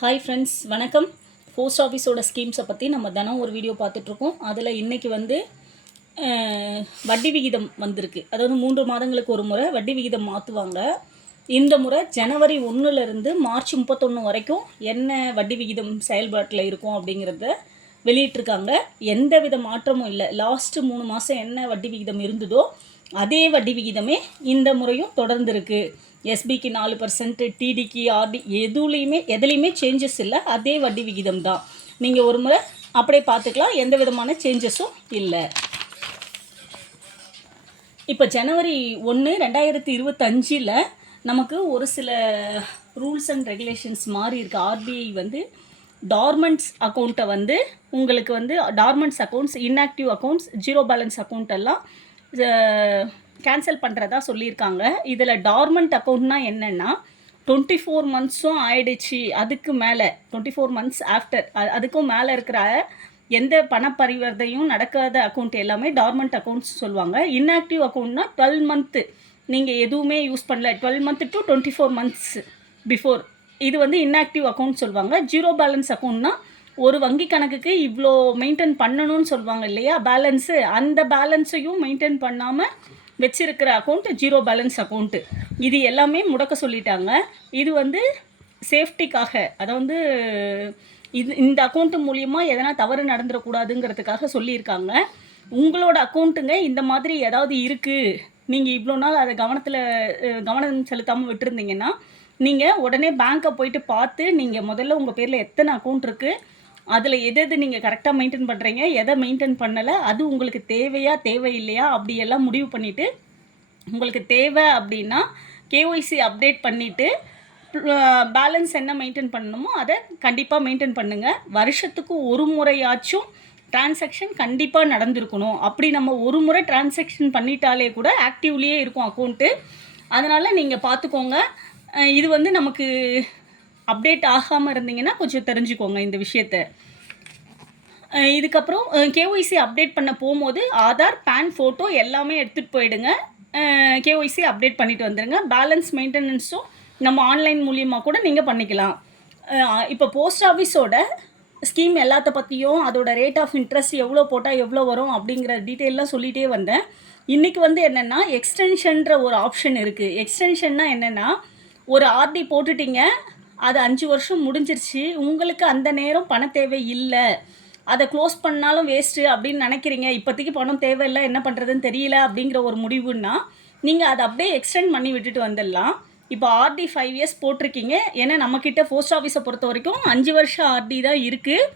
Hi friends, வணக்கம். Post ஆஃபீஸோட ஸ்கீம்ஸை பற்றி நம்ம தினம் ஒரு வீடியோ பார்த்துட்ருக்கோம். அதில் இன்றைக்கி வந்து வட்டி விகிதம் வந்திருக்கு. அதாவது 3 மாதங்களுக்கு ஒரு முறை வட்டி விகிதம் மாற்றுவாங்க. இந்த முறை ஜனவரி 1லேருந்து மார்ச் 31 வரைக்கும் என்ன வட்டி விகிதம் செயல்பாட்டில் இருக்கும் அப்படிங்கிறத வெளியிட்டிருக்காங்க. எந்த வித மாற்றமும் இல்லை. லாஸ்ட்டு 3 மாதம் என்ன வட்டி விகிதம் இருந்ததோ அதே வட்டி விகிதமே இந்த முறையும் தொடர்ந்து இருக்குது. எஸ்பிக்கு 4%, டிடிக்கு, ஆர்டி எதுலேயுமே சேஞ்சஸ் இல்லை. அதே வட்டி விகிதம் தான். நீங்கள் ஒரு முறை அப்படியே பார்த்துக்கலாம். எந்த விதமான சேஞ்சஸும் இல்லை. இப்போ ஜனவரி 1, 2025 நமக்கு ஒரு சில ரூல்ஸ் அண்ட் ரெகுலேஷன்ஸ் மாறி இருக்குது. ஆர்பிஐ வந்து டார்மெண்ட்ஸ் அக்கௌண்ட்டை வந்து உங்களுக்கு வந்து dormant accounts, inactive accounts, zero balance account எல்லாம் கேன்சல் பண்ணுறதா சொல்லியிருக்காங்க. இதில் டார்மெண்ட் அக்கௌண்ட்னா என்னென்னா 24 மந்த்ஸும் ஆயிடுச்சு, அதுக்கு மேலே 24 மந்த்ஸ் ஆஃப்டர் அதுக்கும் மேலே இருக்கிற எந்த பண பரிவர்த்தையும் நடக்காத அக்கௌண்ட் எல்லாமே டார்மெண்ட் அக்கௌண்ட்ஸ் சொல்லுவாங்க. இன்ஆக்டிவ் அக்கௌண்ட்னா 12 மந்த்து நீங்கள் எதுவுமே யூஸ் பண்ணல, 12 மந்த்து டு 24 மந்த்ஸ் பிஃபோர், இது வந்து இன்ஆக்டிவ் அக்கௌண்ட் சொல்லுவாங்க. ஜீரோ பேலன்ஸ் அக்கௌண்ட்னா ஒரு வங்கி கணக்குக்கு இவ்வளோ மெயின்டைன் பண்ணணும்னு சொல்லுவாங்க இல்லையா, பேலன்ஸு, அந்த பேலன்ஸையும் மெயின்டைன் பண்ணாமல் வச்சிருக்கிற அக்கௌண்ட் ஜீரோ பேலன்ஸ் அக்கௌண்ட்டு. இது எல்லாமே முடக்க சொல்லிட்டாங்க. இது வந்து சேஃப்டிக்காக, அதை வந்து இந்த அக்கௌண்ட்டு மூலியமாக எதனா தவறு நடந்துடக்கூடாதுங்கிறதுக்காக சொல்லியிருக்காங்க. உங்களோட அக்கௌண்ட்டுங்க இந்த மாதிரி ஏதாவது இருக்குது, நீங்கள் இவ்வளோ நாள் அதை கவனம் செலுத்தாமல் விட்டுருந்தீங்கன்னா நீங்கள் உடனே பேங்க்கை போயிட்டு பார்த்து நீங்கள் முதல்ல உங்கள் பேரில் எத்தனை அக்கௌண்ட் இருக்குது, அதில் எது நீங்கள் கரெக்டாக மெயின்டைன் பண்ணுறீங்க, எதை மெயின்டைன் பண்ணலை, அது உங்களுக்கு தேவையில்லையா அப்படியெல்லாம் முடிவு பண்ணிவிட்டு, உங்களுக்கு தேவை அப்படின்னா கேஒய்சி அப்டேட் பண்ணிவிட்டு பேலன்ஸ் என்ன மெயின்டைன் பண்ணணுமோ அதை கண்டிப்பாக மெயின்டைன் பண்ணுங்கள். வருஷத்துக்கு ஒரு முறையாச்சும் டிரான்சாக்ஷன் கண்டிப்பாக நடந்திருக்கணும். அப்படி நம்ம ஒரு முறை டிரான்சாக்ஷன் பண்ணிட்டாலே கூட ஆக்டிவ்லேயே இருக்கும் அக்கௌண்ட்டு. அதனால் நீங்கள் பார்த்துக்கோங்க. இது வந்து நமக்கு அப்டேட் ஆகாமல் இருந்தீங்கன்னா கொஞ்சம் தெரிஞ்சுக்கோங்க இந்த விஷயத்தை. இதுக்கப்புறம் கேஒய்சி அப்டேட் பண்ண போகும்போது ஆதார், பேன், ஃபோட்டோ எல்லாமே எடுத்துகிட்டு போயிடுங்க. கேஒய்சி அப்டேட் பண்ணிட்டு வந்துடுங்க. பேலன்ஸ் மெயின்டெனன்ஸும் நம்ம ஆன்லைன் மூலியமாக கூட நீங்கள் பண்ணிக்கலாம். இப்போ போஸ்ட் ஆஃபீஸோட ஸ்கீம் எல்லாத்த பற்றியும் அதோட ரேட் ஆஃப் இன்ட்ரெஸ்ட் எவ்வளோ போட்டால் எவ்வளோ வரும் அப்படிங்கிற டீட்டெயிலாம் சொல்லிகிட்டே வந்தேன். இன்றைக்கி வந்து என்னென்னா எக்ஸ்டென்ஷன்ற ஒரு ஆப்ஷன் இருக்குது. எக்ஸ்டென்ஷன்னா என்னென்னா, ஒரு ஆர்டி போட்டுட்டிங்க, அது 5 வருஷம் முடிஞ்சிருச்சு, உங்களுக்கு அந்த நேரம் பண தேவை இல்லை, அதை க்ளோஸ் பண்ணாலும் வேஸ்ட்டு அப்படின்னு நினைக்கிறீங்க, இப்போதைக்கு பணம் தேவையில்லை, என்ன பண்ணுறதுன்னு தெரியல அப்படிங்கிற ஒரு முடிவுன்னா நீங்கள் அதை அப்படியே எக்ஸ்டெண்ட் பண்ணி விட்டுட்டு வந்துடலாம். இப்போ ஆர்டி 5 இயர்ஸ் போட்டிருக்கீங்க. ஏன்னா நம்மக்கிட்ட போஸ்ட் ஆஃபீஸை பொறுத்த வரைக்கும் 5 வருஷம் ஆர்டி தான் இருக்குது.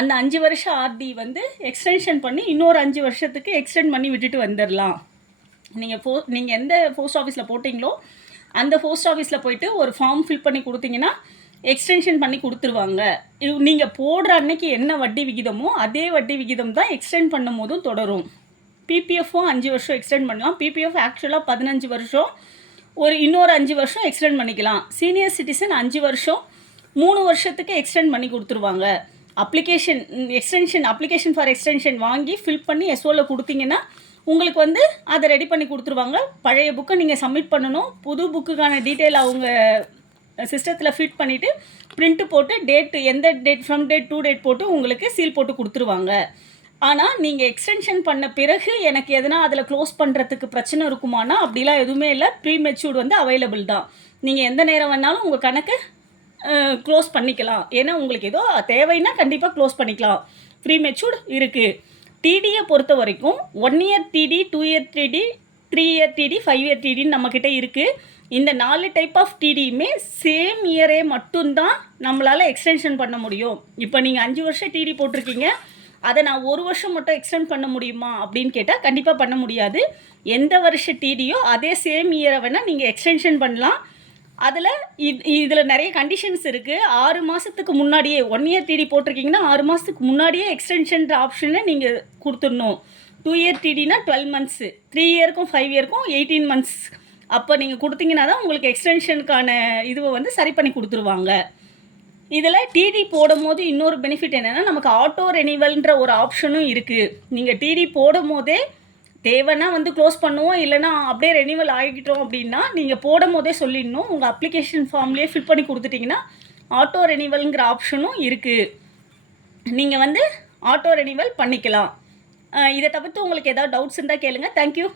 அந்த 5 வருஷம் ஆர்டி வந்து எக்ஸ்டென்ஷன் பண்ணி இன்னொரு 5 வருஷத்துக்கு எக்ஸ்டெண்ட் பண்ணி விட்டுட்டு வந்துடலாம். நீங்கள் எந்த போஸ்ட் ஆஃபீஸில் போட்டிங்களோ அந்த போஸ்ட் ஆஃபீஸில் போயிட்டு ஒரு ஃபார்ம் ஃபில் பண்ணி கொடுத்தீங்கன்னா எக்ஸ்டென்ஷன் பண்ணி கொடுத்துருவாங்க. இது நீங்கள் போடுற அன்னைக்கு என்ன வட்டி விகிதமோ அதே வட்டி விகிதம் தான் எக்ஸ்டெண்ட் பண்ணும் போதும் தொடரும். பிபிஎஃப்பும் 5 வருஷம் எக்ஸ்டெண்ட் பண்ணலாம். பிபிஎஃப் ஆக்சுவலாக 15 வருஷம், இன்னொரு 5 வருஷம் எக்ஸ்டெண்ட் பண்ணிக்கலாம். சீனியர் சிட்டிசன் 5 வருஷம், 3 வருஷத்துக்கு எக்ஸ்டெண்ட் பண்ணி கொடுத்துருவாங்க. அப்ளிகேஷன் ஃபார் எக்ஸ்டென்ஷன் வாங்கி ஃபில் பண்ணி எஸ்ஓவில் கொடுத்தீங்கன்னா உங்களுக்கு வந்து அதை ரெடி பண்ணி கொடுத்துருவாங்க. பழைய புக்கை நீங்கள் சப்மிட் பண்ணணும். புது புக்குக்கான டீட்டெயில் அவங்க சிஸ்டத்தில் ஃபிட் பண்ணிவிட்டு பிரிண்ட்டு போட்டு டேட்டு, எந்த date, from date to date போட்டு உங்களுக்கு சீல் போட்டு கொடுத்துருவாங்க. ஆனால் நீங்கள் எக்ஸ்டென்ஷன் பண்ண பிறகு எனக்கு எதனா அதில் க்ளோஸ் பண்ணுறதுக்கு பிரச்சனை இருக்குமானா அப்படிலாம் எதுவுமே இல்லை. ப்ரீ மெச்சூர்டு வந்து அவைலபிள் தான். நீங்கள் எந்த நேரம் வேணாலும் உங்கள் கணக்கு க்ளோஸ் பண்ணிக்கலாம். ஏன்னா உங்களுக்கு ஏதோ தேவைன்னா கண்டிப்பாக க்ளோஸ் பண்ணிக்கலாம். ப்ரீ மெச்சூர்டு இருக்குது. டிடியை பொறுத்த வரைக்கும் 1 year DD, 2 year DD, 3 year DD, 5 year டிடின்னு நம்மக்கிட்ட இருக்குது. இந்த 4 டைப் ஆஃப் டிடியுமே சேம் இயரே மட்டும்தான் நம்மளால் எக்ஸ்டென்ஷன் பண்ண முடியும். இப்போ நீங்கள் 5 வருஷம் டிடி போட்டிருக்கீங்க, அதை நான் 1 வருஷம் மட்டும் எக்ஸ்டெண்ட் பண்ண முடியுமா அப்படின்னு கேட்டால் கண்டிப்பாக பண்ண முடியாது. எந்த வருஷம் டிடியோ அதே சேம் இயரை வேணால் நீங்கள் எக்ஸ்டென்ஷன் பண்ணலாம். இதில் நிறைய கண்டிஷன்ஸ் இருக்குது. 6 மாதத்துக்கு முன்னாடியே 1 இயர் டிடி போட்டிருக்கீங்கன்னா 6 மாதத்துக்கு முன்னாடியே எக்ஸ்டென்ஷன்ற ஆப்ஷனை நீங்கள் கொடுத்துடணும். 2 இயர் டிடினா 12 மந்த்ஸு, 3 இயருக்கும் 5 இயருக்கும் 18 மந்த்ஸ். அப்போ நீங்கள் கொடுத்தீங்கன்னா தான் உங்களுக்கு எக்ஸ்டென்ஷனுக்கான இதுவை வந்து சரி பண்ணி கொடுத்துருவாங்க. இதில் டிடி போடும் போது இன்னொரு பெனிஃபிட் என்னென்னா, நமக்கு ஆட்டோ ரெனிவல்ன்ற ஒரு ஆப்ஷனும் இருக்குது. நீங்கள் டிடி போடும் போதே தேவைன்னா வந்து க்ளோஸ் பண்ணுவோம், இல்லைனா அப்படியே ரெனிவல் ஆகிக்கிட்டோம் அப்படின்னா நீங்கள் போடும் போதே சொல்லிடணும். உங்கள் அப்ளிகேஷன் ஃபார்ம்லேயே ஃபில் பண்ணி கொடுத்துட்டிங்கன்னா ஆட்டோ ரெனிவல்ங்கிற ஆப்ஷனும் இருக்குது. நீங்கள் வந்து ஆட்டோ ரெனிவல் பண்ணிக்கலாம். இதை தவிர்த்து உங்களுக்கு ஏதாவது டவுட்ஸ் இருந்தால் கேளுங்கள். தேங்க்யூ.